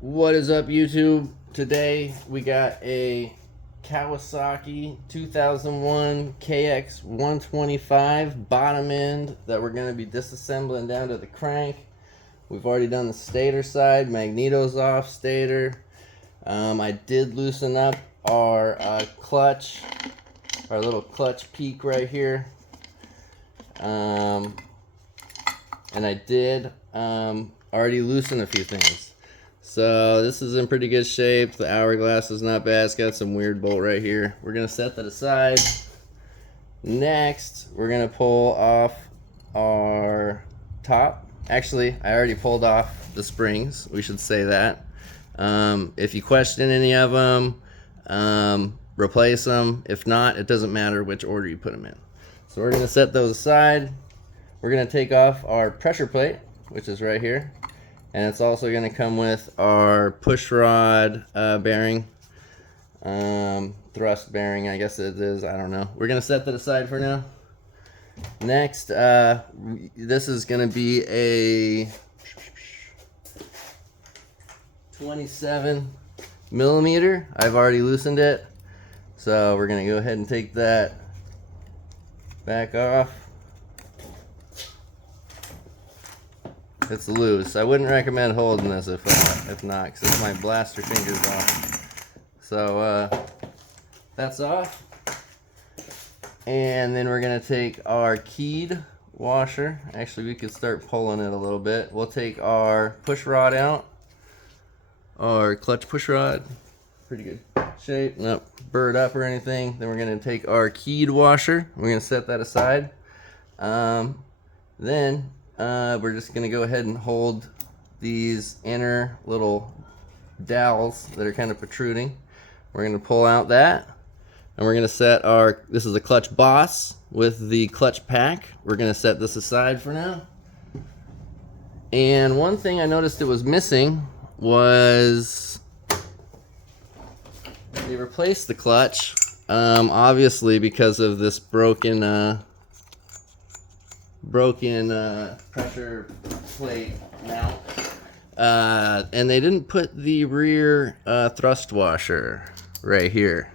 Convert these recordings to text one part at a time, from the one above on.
What is up, YouTube? Today we got a Kawasaki 2001 KX125 bottom end that we're going to be disassembling down to the crank. We've already done the stator side, magneto's off, stator. I did loosen up our clutch, our little clutch peak right here. And I did already loosen a few things. So this is in pretty good shape. The hourglass is not bad. It's got some weird bolt right here. We're gonna set that aside. Next, we're gonna pull off our top. Actually, I already pulled off the springs. We should say that. If you question any of them, replace them. If not, it doesn't matter which order you put them in. So we're gonna set those aside. We're gonna take off our pressure plate, which is right here. And it's also going to come with our push rod bearing, thrust bearing, I guess it is, I don't know. We're going to set that aside for now. Next, this is going to be a 27 millimeter. I've already loosened it. So we're going to go ahead and take that back off. It's loose. I wouldn't recommend holding this if not, because it might blast your fingers off. So that's off. And then we're going to take our keyed washer. Actually, we could start pulling it a little bit. We'll take our push rod out. Our clutch push rod. Pretty good shape. Not burred up or anything. Then we're going to take our keyed washer. We're going to set that aside. Then we're just going to go ahead and hold these inner little dowels that are kind of protruding. We're going to pull out that, and we're going to set our, this is a clutch boss with the clutch pack. We're going to set this aside for now. And one thing I noticed it was missing was they replaced the clutch, obviously because of this broken pressure plate mount, and they didn't put the rear thrust washer right here.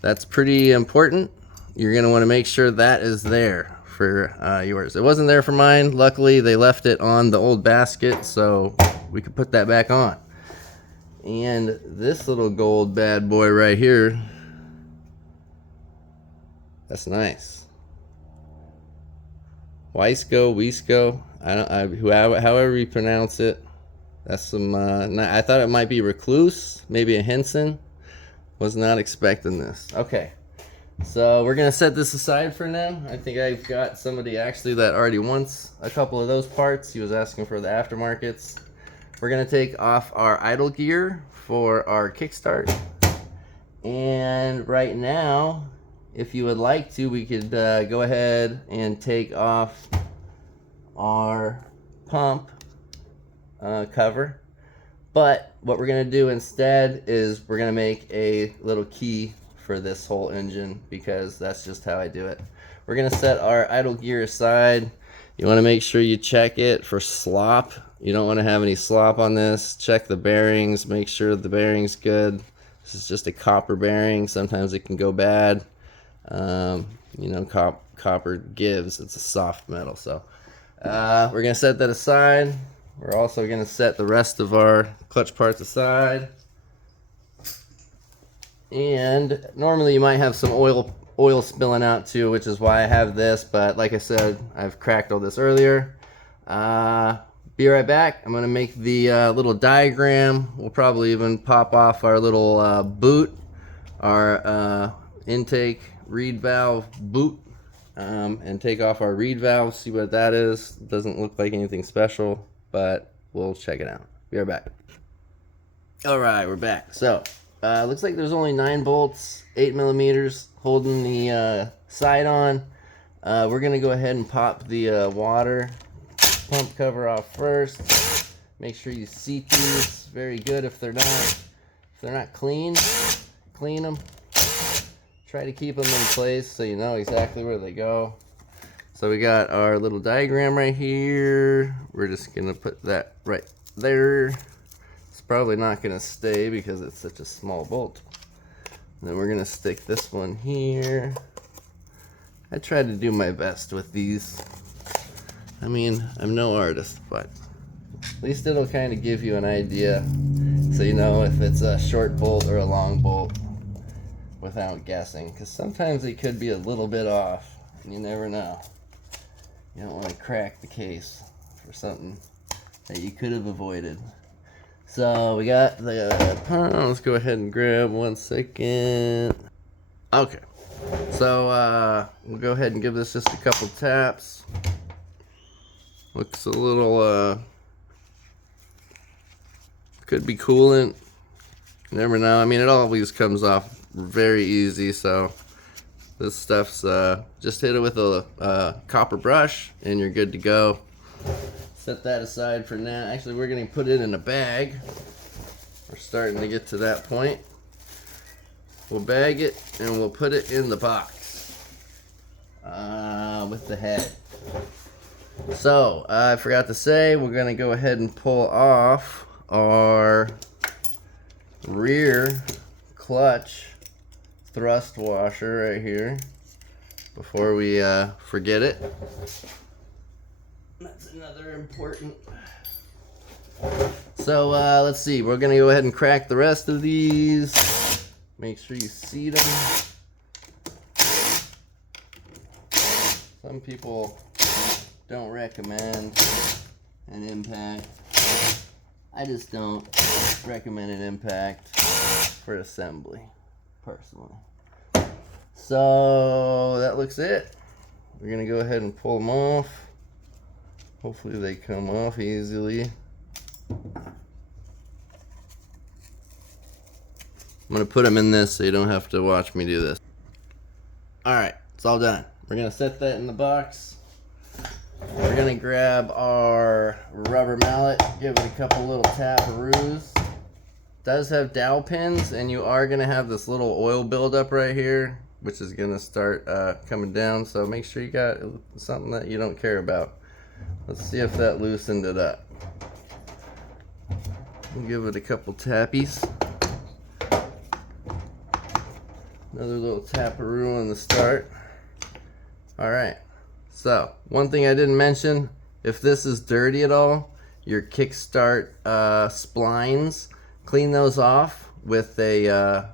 That's pretty important. You're going to want to make sure that is there for yours. It wasn't there for mine. Luckily, they left it on the old basket, so we could put that back on. And this little gold bad boy right here, that's nice. Wisco, however you pronounce it. That's some, I thought it might be Recluse, maybe a Henson. Was not expecting this. Okay, so we're gonna set this aside for now. I think I've got somebody actually that already wants a couple of those parts. He was asking for the aftermarkets. We're gonna take off our idle gear for our kickstart. And right now, if you would like to, we could go ahead and take off our pump cover. But what we're going to do instead is we're going to make a little key for this whole engine, because that's just how I do it. We're going to set our idle gear aside. You want to make sure you check it for slop. You don't want to have any slop on this. Check the bearings, make sure the bearing's good. This is just a copper bearing. Sometimes it can go bad. You know, copper gives. It's a soft metal. So we're going to set that aside. We're also going to set the rest of our clutch parts aside. And normally you might have some oil spilling out too, which is why I have this. But like I said, I've cracked all this earlier. Be right back. I'm going to make the little diagram. We'll probably even pop off our little boot, our intake reed valve boot, and take off our reed valve, see what that is. Doesn't look like anything special, but we'll check it out. Be right back. All right, we're back. So looks like there's only 9 bolts, 8 millimeters holding the side on. We're gonna go ahead and pop the water pump cover off first. Make sure you seat these very good. If they're not clean, clean them. Try to keep them in place so you know exactly where they go. So we got our little diagram right here. We're just gonna put that right there. probably not going to stay because it's such a small bolt. And then we're going to stick this one here. I try to do my best with these. I mean, I'm no artist, but at least it'll kind of give you an idea, so you know if it's a short bolt or a long bolt without guessing, because sometimes it could be a little bit off, and you never know. You don't want to crack the case for something that you could have avoided. So we got the let's go ahead and grab 1 second. Okay, so we'll go ahead and give this just a couple taps. Looks a little could be coolant, never know. I mean, it always comes off very easy, so this stuff's just hit it with a copper brush and you're good to go. Set that aside for now. Actually, we're going to put it in a bag. We're starting to get to that point. We'll bag it and we'll put it in the box with the head. So, I forgot to say, we're going to go ahead and pull off our rear clutch thrust washer right here before we forget it. That's another important. So let's see, we're gonna go ahead and crack the rest of these. Make sure you seat them. Some people don't recommend an impact. I just don't recommend an impact for assembly, personally. So that looks it. We're gonna go ahead and pull them off. Hopefully they come off easily. I'm gonna put them in this so you don't have to watch me do this. Alright, it's all done. We're gonna set that in the box. We're gonna grab our rubber mallet, give it a couple little taparoos. It does have dowel pins, and you are gonna have this little oil buildup right here, which is gonna start coming down, so make sure you got something that you don't care about. Let's see if that loosened it up. We'll give it a couple tappies. Another little taparoo on the start. Alright, so one thing I didn't mention, if this is dirty at all, your kickstart splines, clean those off with a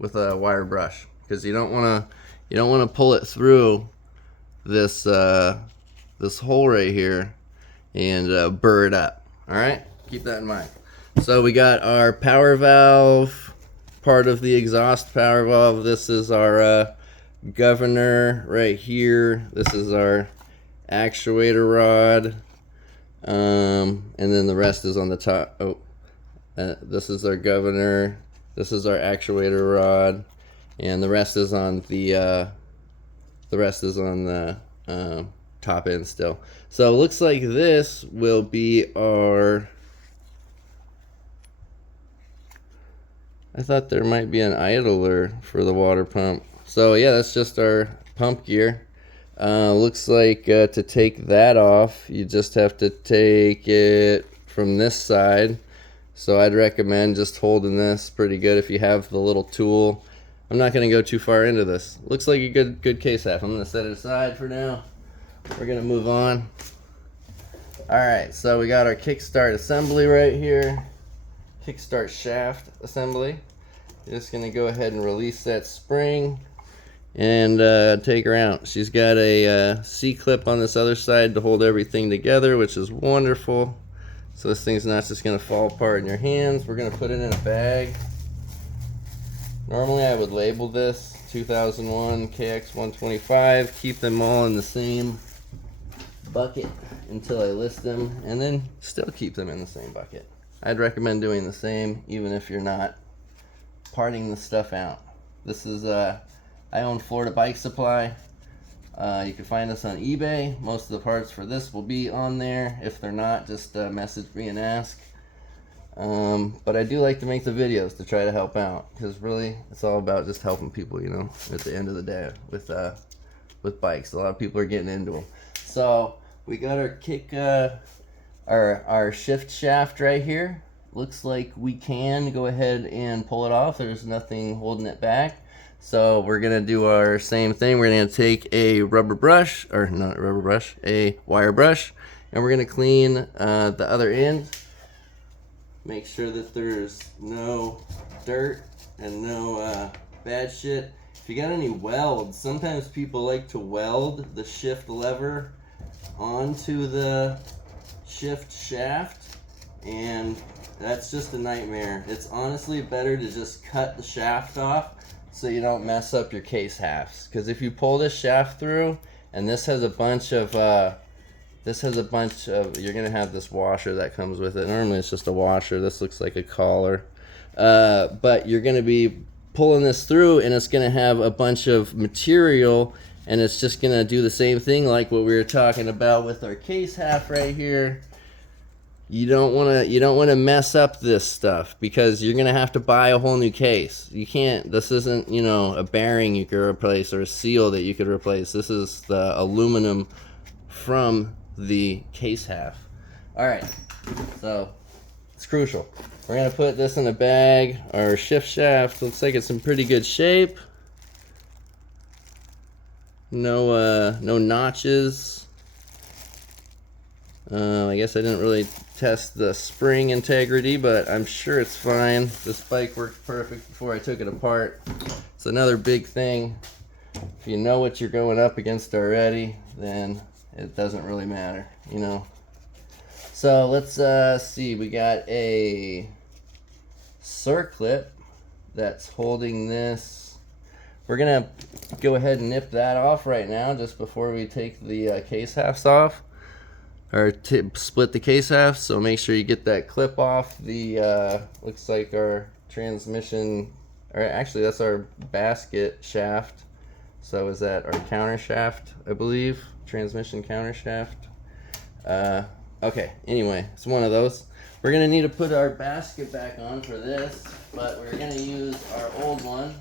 wire brush, because you don't want to pull it through this this hole right here and burr it up. All right, keep that in mind. So we got our power valve, part of the exhaust power valve. This is our governor right here. This is our actuator rod, and then the rest is on the top. Oh, this is our governor. This is our actuator rod, and the rest is on the top end still. So it looks like this will be our. I thought there might be an idler for the water pump. So yeah, that's just our pump gear. Looks like to take that off, you just have to take it from this side. So I'd recommend just holding this pretty good if you have the little tool. I'm not going to go too far into this. Looks like a good case half. I'm going to set it aside for now. We're going to move on. Alright, so we got our kickstart assembly right here. Kickstart shaft assembly. Just going to go ahead and release that spring and take her out. She's got a C-clip on this other side to hold everything together, which is wonderful. So this thing's not just going to fall apart in your hands. We're going to put it in a bag. Normally I would label this 2001 KX125, keep them all in the same bucket until I list them, and then still keep them in the same bucket. I'd recommend doing the same even if you're not parting the stuff out. This is I own Florida Bike Supply. You can find us on eBay. Most of the parts for this will be on there. If they're not, just message me and ask. But I do like to make the videos to try to help out, because really it's all about just helping people, you know, at the end of the day with bikes. A lot of people are getting into them. So we got our kick our shift shaft right here. looks like we can go ahead and pull it off. There's nothing holding it back. So we're gonna do our same thing. We're gonna take a rubber brush, or not rubber brush, a wire brush, and we're gonna clean the other end. Make sure that there's no dirt and no bad shit. If you got any welds, sometimes people like to weld the shift lever onto the shift shaft, and that's just a nightmare. It's honestly better to just cut the shaft off so you don't mess up your case halves. Because if you pull this shaft through, and this has a bunch of you're gonna have this washer that comes with it. Normally it's just a washer. This looks like a collar, but you're gonna be pulling this through, and it's gonna have a bunch of material, and it's just gonna do the same thing like what we were talking about with our case half right here. You don't want to mess up this stuff, because you're gonna have to buy a whole new case. You can't. This isn't, you know, a bearing you could replace or a seal that you could replace. This is the aluminum from the case half. All right, so it's crucial. We're gonna put this in a bag. Our shift shaft looks like it's in pretty good shape. No notches. I guess I didn't really test the spring integrity, but I'm sure it's fine. This bike worked perfect before I took it apart. It's another big thing. If you know what you're going up against already, then it doesn't really matter, you know. So let's see. We got a circlip that's holding this. We're gonna go ahead and nip that off right now, just before we take the case halves off, or split the case half. So make sure you get that clip off the looks like our transmission, or actually that's our basket shaft. So is that our counter shaft, I believe, transmission counter shaft. Okay, anyway, it's one of those. We're gonna need to put our basket back on for this, but we're gonna use our old one.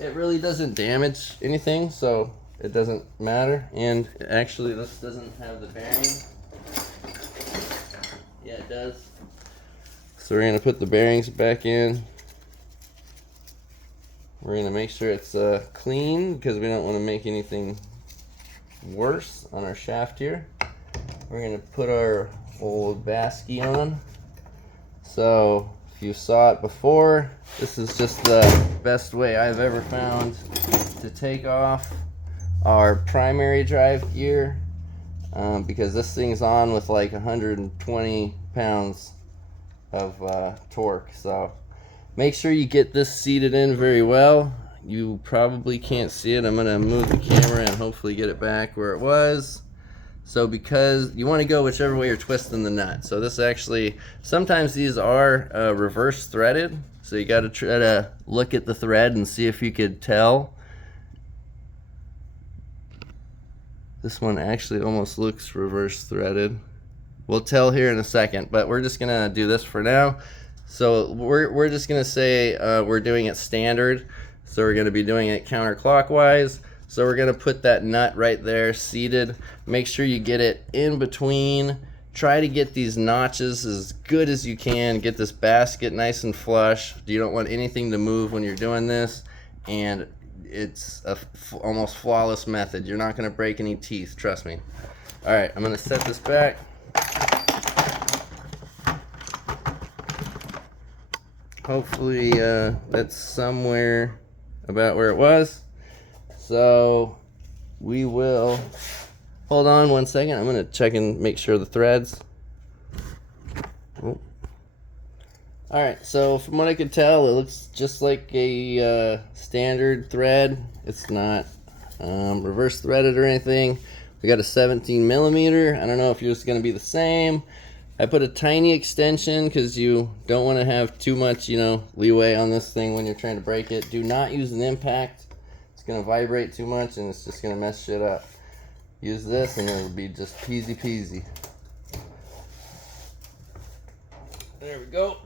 It really doesn't damage anything, so it doesn't matter. And actually, this doesn't have the bearing. Yeah, it does. So we're gonna put the bearings back in. We're gonna make sure it's clean, because we don't want to make anything worse on our shaft here. We're gonna put our old basket on. So if you saw it before, this is just the best way I've ever found to take off our primary drive gear, because this thing's on with like 120 pounds of torque. So make sure you get this seated in very well. You probably can't see it. I'm gonna move the camera and hopefully get it back where it was. So because you want to go whichever way you're twisting the nut. So this actually, sometimes these are reverse threaded. So you got to try to look at the thread and see if you could tell. This one actually almost looks reverse threaded. We'll tell here in a second, but we're just gonna do this for now. So we're just gonna say we're doing it standard. So we're gonna be doing it counterclockwise. So we're gonna put that nut right there seated. Make sure you get it in between. Try to get these notches as good as you can. Get this basket nice and flush. You don't want anything to move when you're doing this. And it's a almost flawless method. You're not gonna break any teeth, trust me. All right, I'm gonna set this back. Hopefully that's somewhere about where it was. So we will, hold on one second. I'm gonna check and make sure the threads. Oh. All right, so from what I could tell, it looks just like a standard thread. It's not reverse threaded or anything. We got a 17 millimeter. I don't know if yours is gonna be the same. I put a tiny extension because you don't want to have too much, you know, leeway on this thing when you're trying to break it. Do not use an impact. It's gonna vibrate too much and it's just gonna mess shit up. Use this and it'll be just peasy peasy. There we go.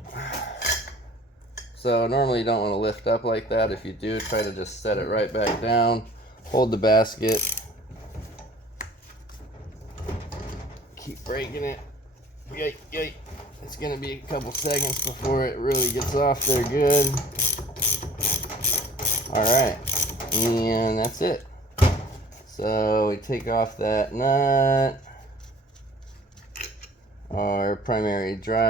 So normally you don't want to lift up like that. If you do, try to just set it right back down. Hold the basket. Keep breaking it. Yay, yay. It's gonna be a couple seconds before it really gets off there good. Alright, and that's it. So we take off that nut, our primary drive.